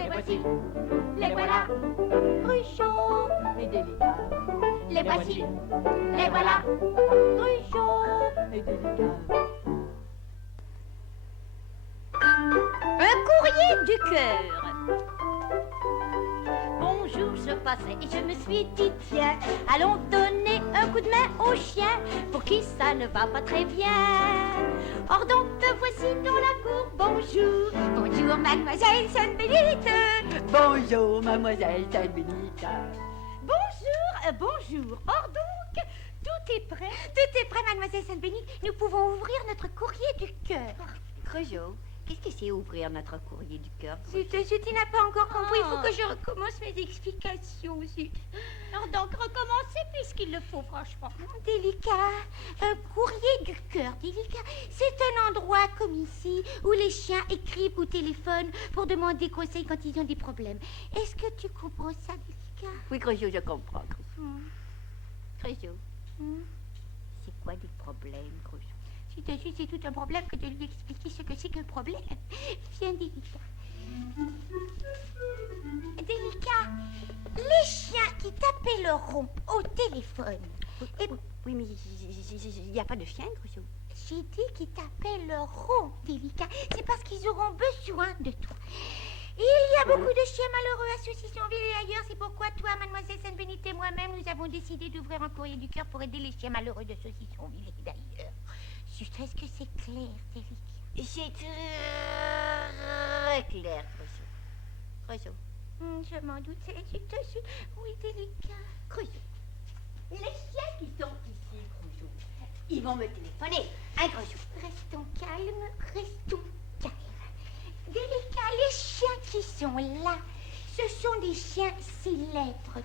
Les voici, les voilà, Cruchot et délicat. Les voici, les voilà, Cruchot et délicat. Un courrier du cœur. Bonjour, je passais et je me suis dit, tiens, allons donner un coup de main au chien pour qui ça ne va pas très bien. Or donc, te voici dans la cour, bonjour. Bonjour, mademoiselle Sainte-Bénite. Bonjour, mademoiselle Sainte-Bénite. Bonjour, bonjour. Or donc, tout est prêt. Tout est prêt, mademoiselle Sainte-Bénite. Nous pouvons ouvrir notre courrier du cœur. Creusot, qu'est-ce que c'est ouvrir notre courrier du cœur? Zut, tu n'as pas encore compris. Il faut que je recommence mes explications, zut. Alors donc, recommencer puisqu'il le faut, franchement. Délicat, un courrier du cœur, délicat. C'est un endroit comme ici où les chiens écrivent ou téléphonent pour demander conseil quand ils ont des problèmes. Est-ce que tu comprends ça, délicat? Oui, Creusot, je comprends, Creusot. Creusot, c'est quoi des problèmes, Creusot? C'est tout un problème que de lui expliquer ce que c'est qu'un problème. Viens, délicat. Délicat, les chiens qui tapaient leur rond au téléphone. Oui, mais il n'y a pas de chien, Creusot. J'ai dit qu'ils tapaient leur rond, délicat. C'est parce qu'ils auront besoin de toi. Il y a beaucoup de chiens malheureux à Saucissonville et ailleurs. C'est pourquoi toi, mademoiselle Sainte-Bénite et moi-même, nous avons décidé d'ouvrir un courrier du cœur pour aider les chiens malheureux de Saucissonville et d'ailleurs. Est-ce que c'est clair, délicat? C'est très clair, Creusot. Creusot. Je m'en doutais, oui, délicat. Creusot. Les chiens qui sont ici, Creusot, ils vont me téléphoner, hein, Creusot? Restons calmes. Délicat, les chiens qui sont là, ce sont des chiens célèbres.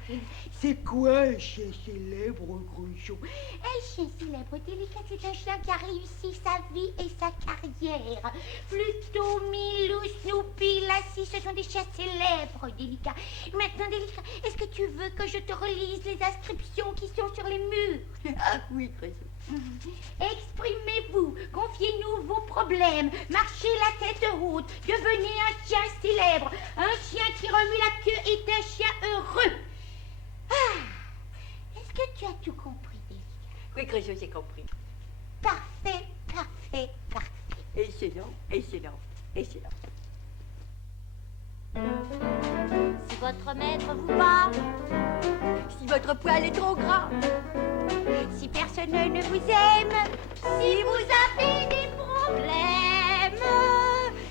C'est quoi un chien célèbre, Cruchot? Un chien célèbre, délicat, c'est un chien qui a réussi sa vie et sa carrière. Pluto, Milou, Snoopy, Lassie, ce sont des chiens célèbres, délicat. Maintenant, délicat, est-ce que tu veux que je te relise les inscriptions qui sont sur les murs? Ah oui, Creusot. Exprimez-vous, confiez-nous vos problèmes, marchez la tête haute, devenez un chien célèbre. Un chien qui remue la queue est un chien heureux. Est-ce que tu as tout compris, délicat? Oui, Creusot, j'ai compris. Parfait. Excellent. Si votre maître vous bat, Si votre poil est trop gras, Si personne ne vous aime, si vous avez des problèmes,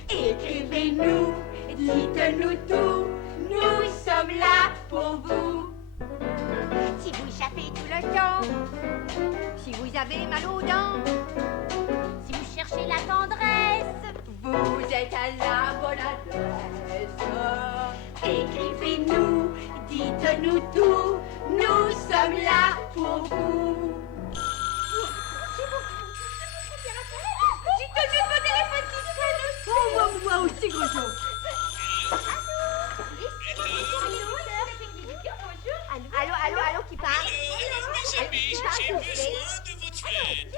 écrivez-nous, dites-nous tout, nous sommes là pour vous. Si vous chappez tout le temps, si vous avez mal aux dents, si vous cherchez la tendresse, vous êtes à la bonne adresse. écrivez-nous, dites-nous tout, nous sommes là pour vous. Dites-nous vos téléphones qui sonnent. Moi aussi, Creusot. Allô, qui parle? Mes amis, j'ai besoin de votre aide.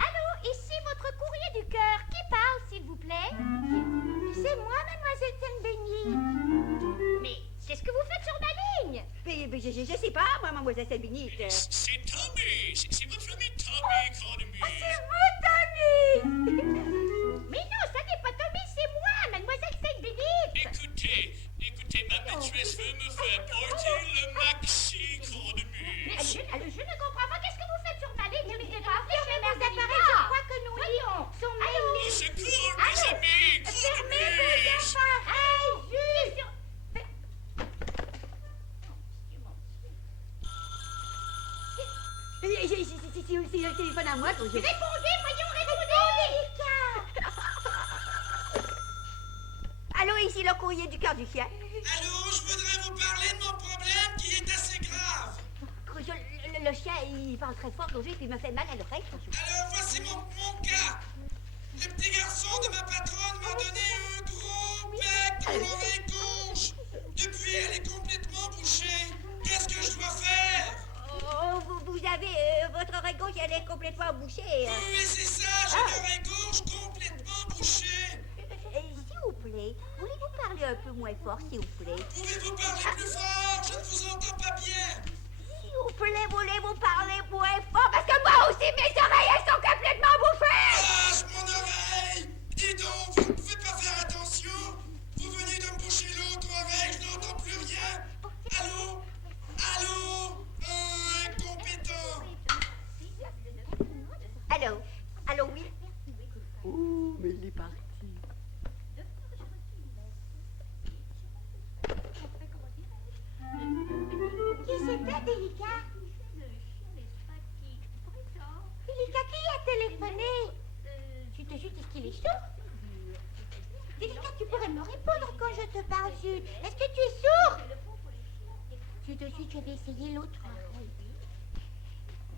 Allô, ici votre courrier du cœur. Qui parle, s'il vous plaît? C'est moi, mademoiselle Sainte-Bénite. Mais qu'est-ce que vous faites sur ma ligne? Mais je sais pas, moi, mademoiselle Sainte-Bénite. C'est Tommy. C'est votre ami Tommy Economy. C'est vous, Tommy! Mais non, ça n'est pas Tommy, c'est moi, mademoiselle Sainte-Bénite. Écoutez, ma maîtresse veut me faire porter le maxi Economy. Je ne comprends pas. Qu'est-ce que vous faites sur ma ligne? Ne mettez pas fermez vos appareils. Je crois que nos lignes sont mêlées. Au secours, mes amis. Fermez vos appareils. C'est le téléphone à moi, Creusot. Répondez, délicat. Allô, ici le courrier du cœur du chien. Allô, je voudrais vous parler de mon problème qui est assez grave. Creusot, le chien, il parle très fort, Creusot, et puis il me fait mal à l'oreille, Creusot. Alors, voici mon cas. Le petit garçon de ma patronne m'a donné un gros bec dans l'oreille gauche. Depuis, elle est complètement bouchée. Qu'est-ce que je dois faire? Oh, vous avez votre oreille gauche, elle est complètement bouchée. Oui, c'est ça, j'ai l'oreille gauche complètement bouchée. S'il vous plaît, voulez-vous parler un peu moins fort, s'il vous plaît. Pouvez-vous parler plus fort? Je ne vous entends pas bien. S'il vous plaît, voulez-vous parler moins fort? Parce que moi aussi, mes oreilles, elles sont complètement bouffées! Lâche mon oreille! Dis donc, vous ne pouvez pas faire attention? Vous venez de me boucher l'autre oreille, je n'entends plus rien. Allô? Allô? Incompétent! Allô? Allô, oui? Oh, mais il est parti. Qui c'était, Délicat? Délicat, qui a téléphoné? Tu te jutes, est-ce qu'il est sourd? Délicat, tu pourrais me répondre quand je te parle, Jules. Est-ce que tu es sourd? Tu te jutes, je vais essayer l'autre oreille.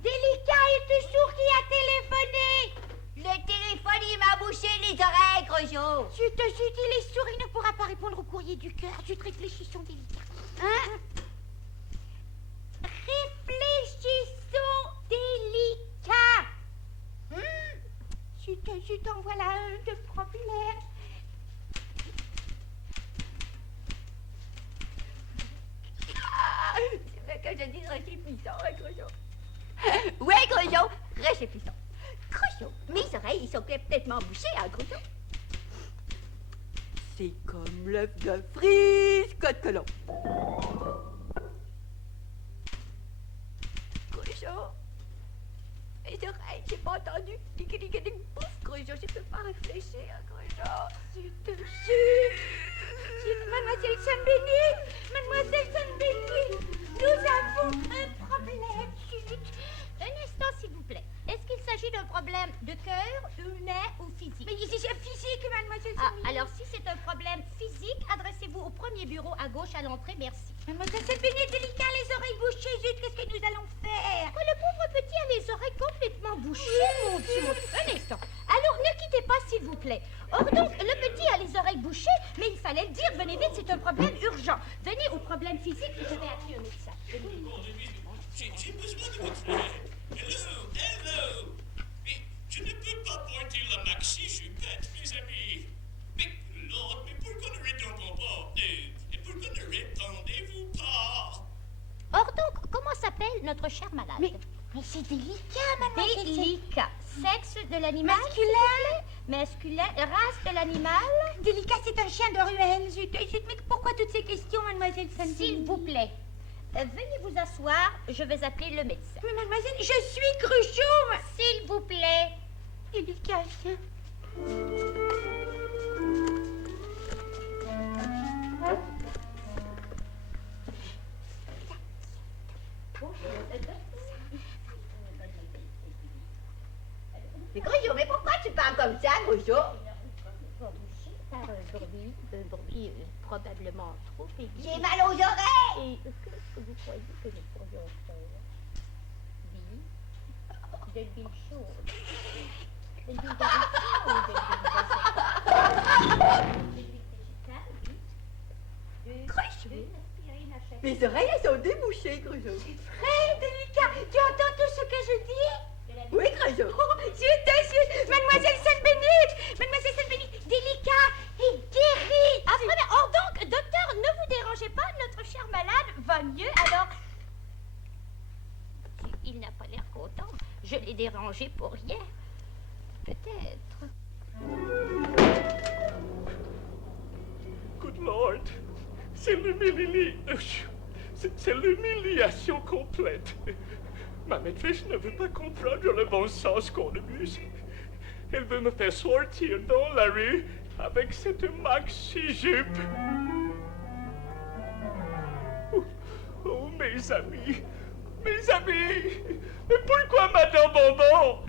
Délicat, es-tu sourd qui a téléphoné? Le téléphone, il m'a bouché les oreilles, Grojo. Tu te jutes, il est sourd, il ne pourra pas répondre au courrier du cœur. Tu te réfléchissons, Délicat. Hein? Réfléchissons, Délicat. Tu t'en voilà un de problème. Tu veux que je dise récépissant, hein, Grojo? Oui, Grojo, récépissant. Grojo, mes oreilles, ils sont complètement bouchées, hein, Grojo? C'est comme l'œuf de frise, Côte Colomb. Grojo, mes oreilles, j'ai pas entendu. Ding, pouf, Grojo, je peux pas réfléchir, Grojo. Je te jure. Mademoiselle Saint-Béni, Mademoiselle Saint-Béni, nous avons un problème, chut. Un instant, s'il vous plaît. Est-ce qu'il s'agit d'un problème de cœur, humain ou physique? Mais c'est physique, Mademoiselle Ah, Saint-Béni. alors si c'est un problème physique, adressez-vous au premier bureau à gauche à l'entrée, merci. Mademoiselle Saint-Béni est délicat, les oreilles bouchées, zut, qu'est-ce que nous allons faire? Oh, le pauvre petit a les oreilles complètement bouchées, mon petit. Un instant. Alors, ne quittez pas, s'il vous plaît. Or donc, le petit a les oreilles bouchées, mais il fallait le dire. Venez vite, c'est un problème urgent. Venez au problème physique, je vais appeler un médecin. J'ai besoin de votre aide. Hello! Mais je ne peux pas porter la maxi-jupette, mes amis. Mais, Lord, mais pourquoi ne répondons pas? Et pourquoi ne répondez-vous pas? Or donc, comment s'appelle notre cher malade? Mais c'est délicat, Mademoiselle Saint-Béni. Délicat. Sexe de l'animal? Masculin. Race de l'animal? Délicat, c'est un chien de ruelle, zut. Mais pourquoi toutes ces questions, Mademoiselle Saint-Béni? S'il vous plaît. Veuillez vous asseoir, je vais appeler le médecin. Mais mademoiselle, je suis Cruchot. S'il vous plaît. Délicat, viens. Mais Grojo, mais pourquoi tu parles comme ça, Grojo? Par un bruit probablement trop aigu. J'ai mal aux oreilles. Et qu'est-ce que vous croyez que nous pourrions faire? Oui, de l'huile chaude. De l'huile d'arachide ou de l'huile végétale, oui. Grojo, Aspirine à chaque mes oreilles, elles sont débouchées, Grojo. Très délicat. Tu entends tout ce que je dis? Oui, Grojo. Oh, zut. Mademoiselle Saint-Béni. Mademoiselle Saint-Béni, délicat et guéri. Après, or donc, docteur, ne vous dérangez pas, notre cher malade va mieux, alors... Il n'a pas l'air content. Je l'ai dérangé pour rien. Peut-être. Good Lord, c'est l'humiliation complète. Ma maîtresse ne veut pas comprendre le bon sens qu'on abuse. Elle veut me faire sortir dans la rue avec cette maxi-jupe. Oh, mes amis, mais pourquoi Madame Bonbon?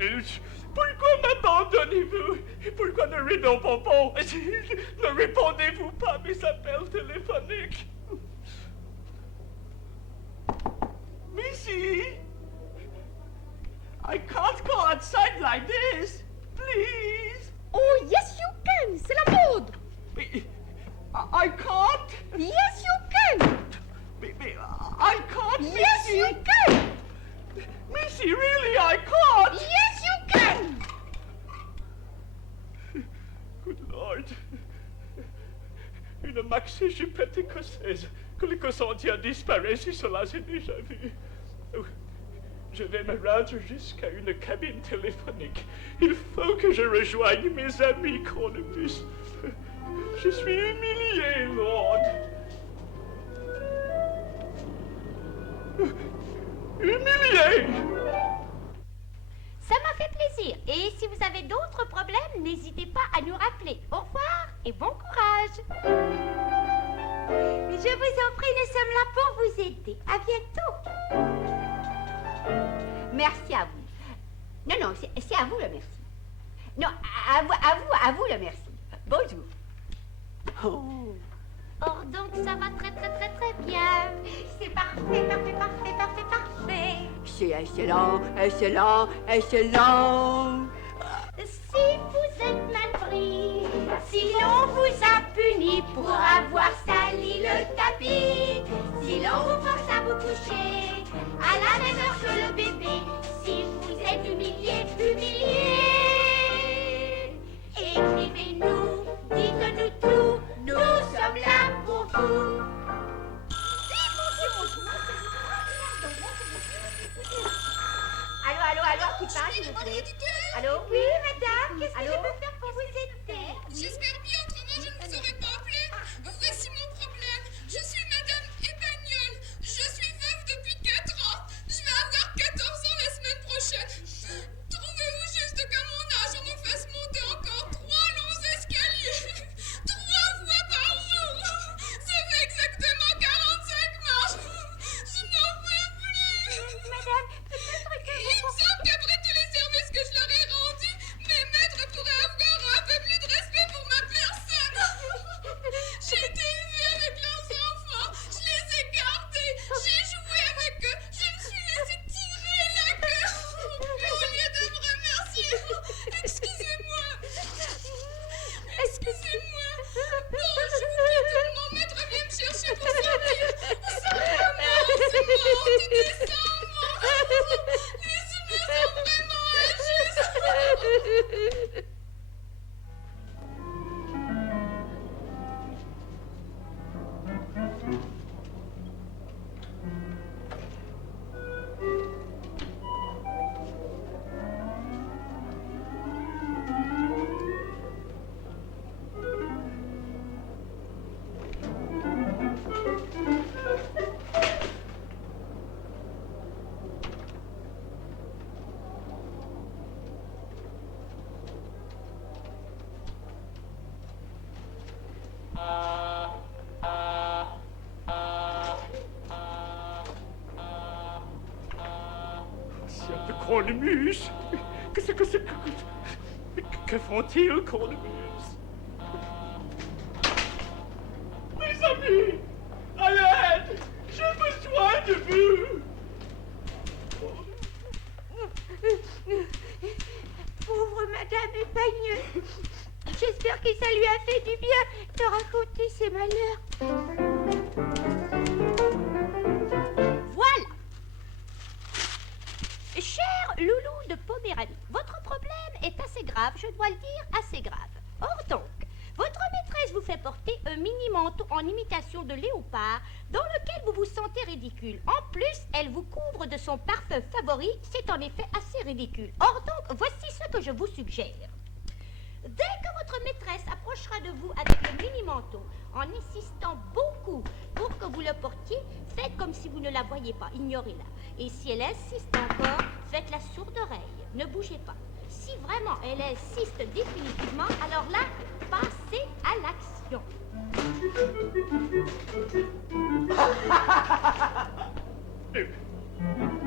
Pourquoi m'abandonnez-vous? Et pourquoi ne ne répondez-vous pas à mes appels téléphoniques? Missy, I can't go outside like this, please. Oh, yes you can, c'est la mode. I can't. Yes you can. I can't, Yes Missy. you can. Missy, really, I can't. Yes you can. Good Lord. Une maxi jupette écossaise. Que l'Écosse entière disparaisse, et cela c'est déjà vu. Je vais me rendre jusqu'à une cabine téléphonique. Il faut que je rejoigne mes amis Cornelius. Je suis humilié, Lord. Humilié! Ça m'a fait plaisir. Et si vous avez d'autres problèmes, n'hésitez pas à nous rappeler. Au revoir et bon courage. Je vous en prie, nous sommes là pour vous aider. À bientôt. Merci à vous. Non, c'est à vous le merci. Non, à vous le merci. Bonjour. Oh, donc ça va très bien. C'est parfait. C'est excellent. Si vous êtes mal pris, si l'on vous a puni pour avoir sali le tapis, si l'on vous force à vous coucher à la même heure que le bébé, si vous êtes humilié, écrivez-nous, dites-nous tout, nous sommes là pour vous. Allô, qui parle, s'il vous plaît? Allô? Oui, madame, qu'est-ce que Allô? je peux faire pour vous aider? J'espère bien, autrement je ne vous aurais pas appelé. Voici mon problème. Je suis Madame Épagnol. Je suis veuve depuis 4 ans. Je vais avoir 14 ans la semaine prochaine. Trouvez-vous juste qu'à mon âge, on me fasse monter encore 3 longs escaliers 3 fois par jour. Ça fait exactement 45 marches. Je n'en peux plus. Madame, peut-être que Il me semble qu'après tous les services que je leur ai rendus, mes maîtres pourraient avoir un peu plus de respect pour ma personne. J'ai été élevée avec leurs enfants, je les ai gardés, j'ai joué avec eux, je me suis laissé tirer la queue. Et au lieu de me remercier, excusez-moi. Bonjour, mon maître vient me chercher pour sortir. C'est vraiment décemment. Les humains sont vraiment injustes. Cornemuse? Que font-ils, Cornemuse? Mes amis! À l'aide! J'ai besoin de vous! pauvre Madame Épagneux. J'espère que ça lui a fait du bien de raconter ses malheurs. Voilà. Cher loulou de Poméranie, votre problème est assez grave, je dois le dire, assez grave. Or donc, votre maîtresse vous fait porter un mini-manteau en imitation de léopard dans lequel vous vous sentez ridicule. En plus, elle vous couvre de son parfum favori, c'est en effet assez ridicule. Or donc, voici ce que je vous suggère. Dès que votre maîtresse approchera de vous avec le mini-manteau, en insistant beaucoup pour que vous le portiez, faites comme si vous ne la voyez pas, ignorez-la. Et si elle insiste encore, faites la sourde oreille, ne bougez pas. Si vraiment elle insiste définitivement, alors là, passez à l'action.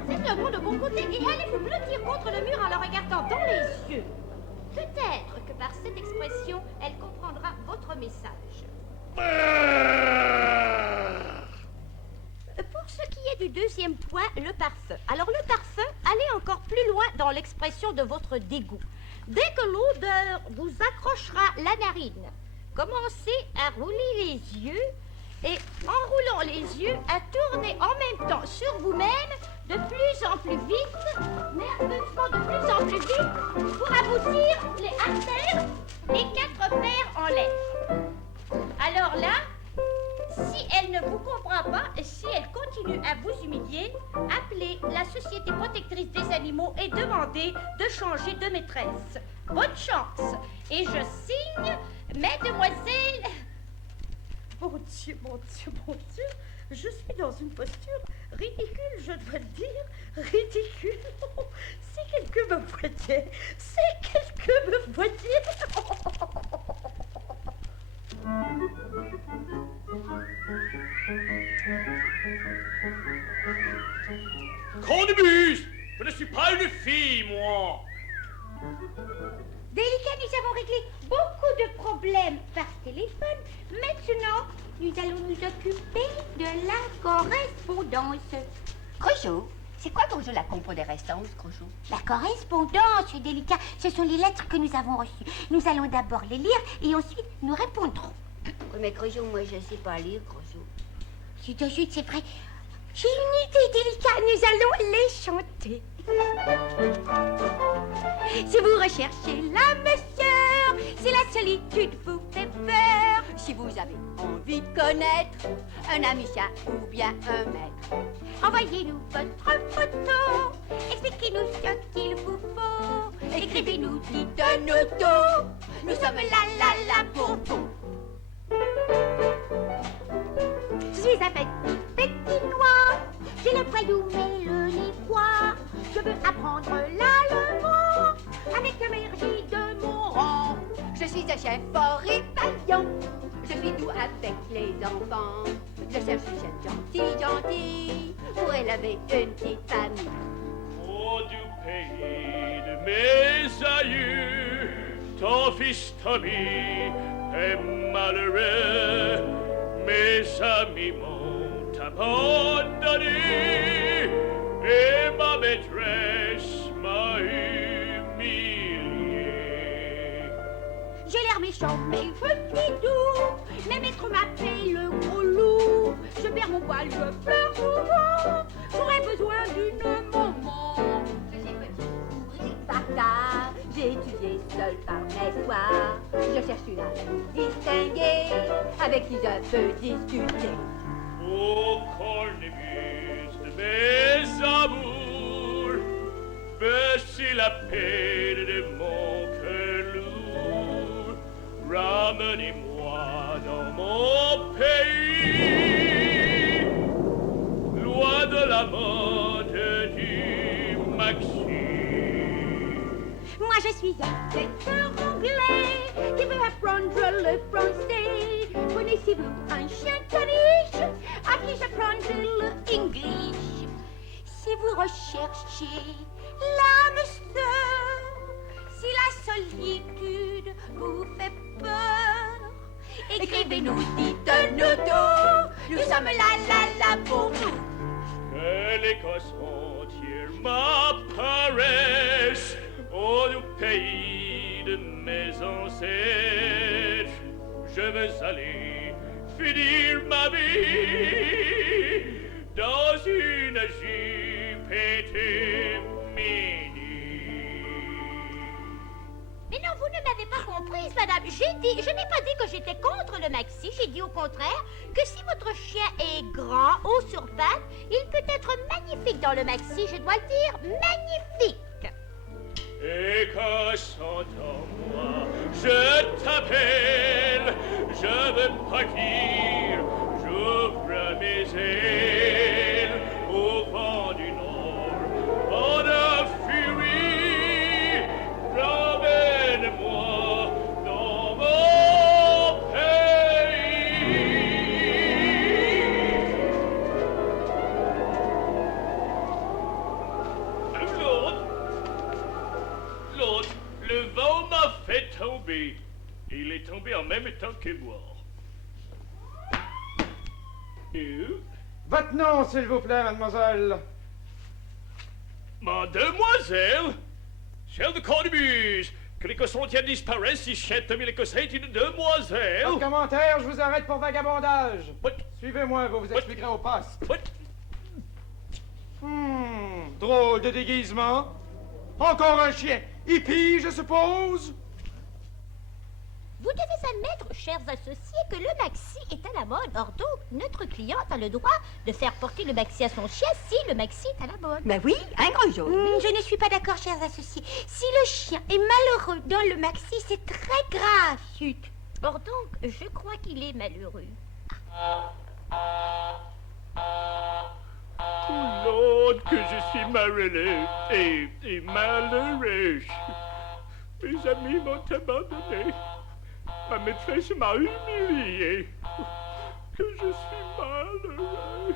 Faites un bond de bon côté et allez vous blottir contre le mur en la regardant dans les yeux. Peut-être que par cette expression, elle comprendra votre message. Pour ce qui est du deuxième point, le parfum. Alors le parfum, allez encore plus loin dans l'expression de votre dégoût. Dès que l'odeur vous accrochera la narine, commencez à rouler les yeux et en roulant les yeux, à tourner en même temps sur vous-même de plus en plus vite, nerveusement de plus en plus vite, pour aboutir les artères et 4 paires en l'air. Alors là, Si elle ne vous comprend pas, si elle continue à vous humilier, appelez la Société protectrice des animaux et demandez de changer de maîtresse. Bonne chance. Et je signe, Mesdemoiselles... Mon Dieu, mon Dieu, mon Dieu. Je suis dans une posture ridicule, je dois le dire. Ridicule. Si quelqu'un me voyait, si quelqu'un me voyait. Cornemuse! Je ne suis pas une fille, moi! Délicat, nous avons réglé beaucoup de problèmes par téléphone. Maintenant, nous allons nous occuper de la correspondance. Groucho, c'est quoi, Groucho, la correspondance, Groucho? La correspondance, Délicat, ce sont les lettres que nous avons reçues. Nous allons d'abord les lire et ensuite nous répondrons. Oui, mais Groucho, moi, je sais pas lire, Groucho. Chut, c'est vrai. J'ai une idée, Délicat, nous allons les chanter. Si vous recherchez l'âme sœur, si la solitude vous fait peur, Si vous avez envie de connaître un ami chien ou bien un maître, envoyez-nous votre photo, expliquez-nous ce qu'il vous faut, écrivez-nous, dites nos taux, nous sommes là pour vous. Je suis un petit noir, j'ai le poil doux mais le nez froid, je veux apprendre l'allemand avec l'énergie de mon rang. je suis un chien fort et vaillant, je suis doux avec les enfants, je cherche une chienne gentille pour élever une petite famille. Oh, du pays de mes aïeux, ton fils Tommy est malheureux. Mes amis m'ont abandonné et ma maîtresse m'a humilié. J'ai l'air méchant mais je suis doux, mes maîtres m'appellent le gros loup, je perds mon poil, je pleure souvent, j'aurais besoin d'une maman. Je suis petit pourri bâtard, j'ai étudié seul par mes soirs, je cherche une amie distinguée avec qui je peux discuter. Ô Cornemuse de mes amours, voici la peine de mon cœur lourd. Ramenez-moi dans mon pays, loin de la mode du Maxime. Moi je suis un lecteur anglais qui veut apprendre le français. Connaissez-vous un chien caniche à qui j'apprendre le English? Si vous recherchez l'âme sœur, si la solitude vous fait peur, écrivez-nous, dites-nous tout, nous sommes là pour vous. Que l'Écosse entière m'apparaisse au pays de mes ancêtres. Je veux aller finir ma vie dans une jupe mini. Mais non, vous ne m'avez pas comprise, madame. Je n'ai pas dit que j'étais contre le maxi. J'ai dit au contraire que si votre chien est grand, haut sur pattes, il peut être magnifique dans le maxi. Je dois le dire, magnifique. Écosse, entends-moi, je t'appelle, je veux partir, j'ouvre mes ailes au vent du nord, en de furie, ramène-moi dans mon pays. L'autre, le vent m'a fait tomber. Il est tombé en même temps que moi. Votre nom, s'il vous plaît, mademoiselle. Mademoiselle, celle de Cornemuse, que l'Écosse entière disparaisse si chien Tommy l'Écossais est une demoiselle. Pas de commentaire, je vous arrête pour vagabondage. What? Suivez-moi, vous What? expliquerez au poste. What? Drôle de déguisement. Encore un chien. Hippie, je suppose. Vous devez admettre, chers associés, que le maxi est à la mode. Or donc, notre cliente a le droit de faire porter le maxi à son chien si le maxi est à la mode. Ben oui, un gros jour. Je ne suis pas d'accord, chers associés. Si le chien est malheureux dans le maxi, c'est très grave, chut. Or donc, je crois qu'il est malheureux. Lord, que je suis malheureux et malheureux. Mes amis m'ont abandonné. Ma maîtresse m'a humilié. Que je suis malheureux.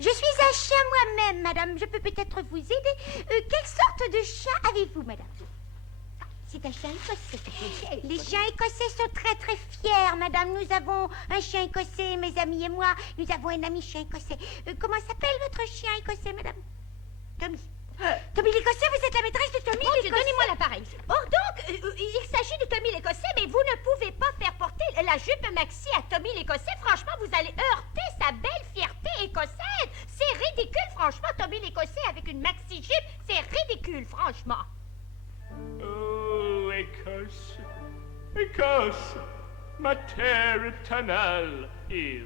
Je suis un chien moi-même, madame. Je peux peut-être vous aider. Quelle sorte de chien avez-vous, madame? C'est un chien écossais. Les chiens écossais sont très très fiers, madame. Nous avons un chien écossais, mes amis et moi. Nous avons un ami chien écossais. Comment s'appelle votre chien écossais, madame? Tommy. Tommy l'écossais, vous êtes la maîtresse de Tommy l'écossais. Donnez-moi l'appareil. Or donc, il s'agit de Tommy l'écossais, mais vous ne pouvez pas faire porter la jupe maxi à Tommy l'écossais. Franchement, vous allez heurter sa belle fierté écossaise. C'est ridicule, franchement, Tommy l'écossais avec une maxi jupe. C'est ridicule, franchement. Oh, Écosse, Écosse, ma terre éternelle et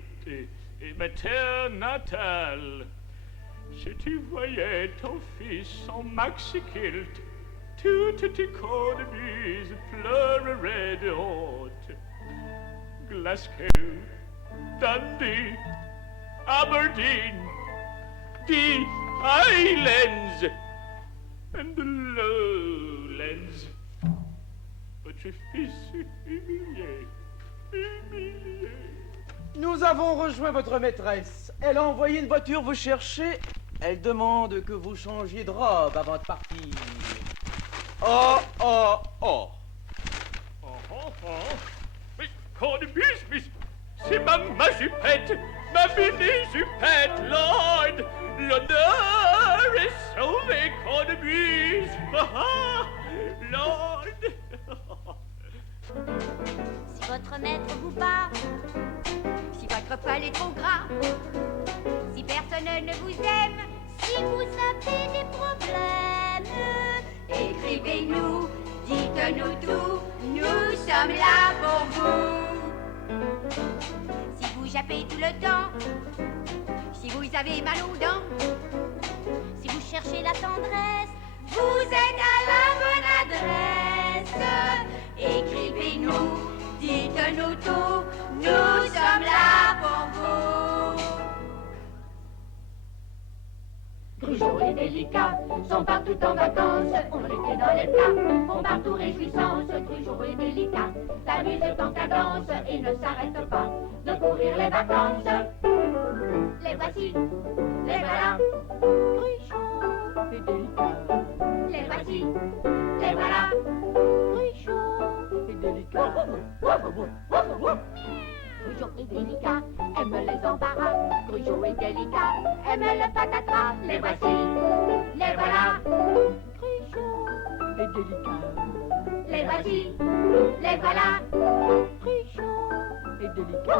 ma terre natale. Si tu voyais ton fils en maxi-kilt, toutes tes cornemuses pleureraient de honte. Glasgow, Dundee, Aberdeen, the Highlands, and the Lowlands. Votre fils est humilié, humilié. Nous avons rejoint votre maîtresse. Elle a envoyé une voiture vous chercher. Elle demande que vous changiez de robe avant de partir. Oh, oh, oh. Oh, oh, oh. Mais, cornemuse, mais c'est ma jupette, ma mini-jupette, Lord. L'honneur est sauvé, cornemuse. Lord. Si votre maître vous bat, si votre poil est trop gras, si personne ne vous aime, si vous avez des problèmes, écrivez-nous, dites-nous tout, nous sommes là pour vous. Si vous jappez tout le temps, si vous avez mal aux dents, si vous cherchez la tendresse, vous êtes à la bonne adresse. Écrivez-nous, dites-nous tout, nous sommes là pour vous. Grugeot et Délicat sont partout en vacances. On était dans les plats, font partout réjouissance. Grugeot et Délicat s'amusent en cadence et ne s'arrêtent pas de courir les vacances. Les voici, les voilà. Grugeot et Délicat. Les voici, les voilà. Grugeot et Délicat. Grugeot et Délicat aiment les embarras. Grugeot et Délicat aiment le patatras. Les voici, les voilà. Grugeot et Délicat. Les voici, les voilà. Grugeot et Délicat.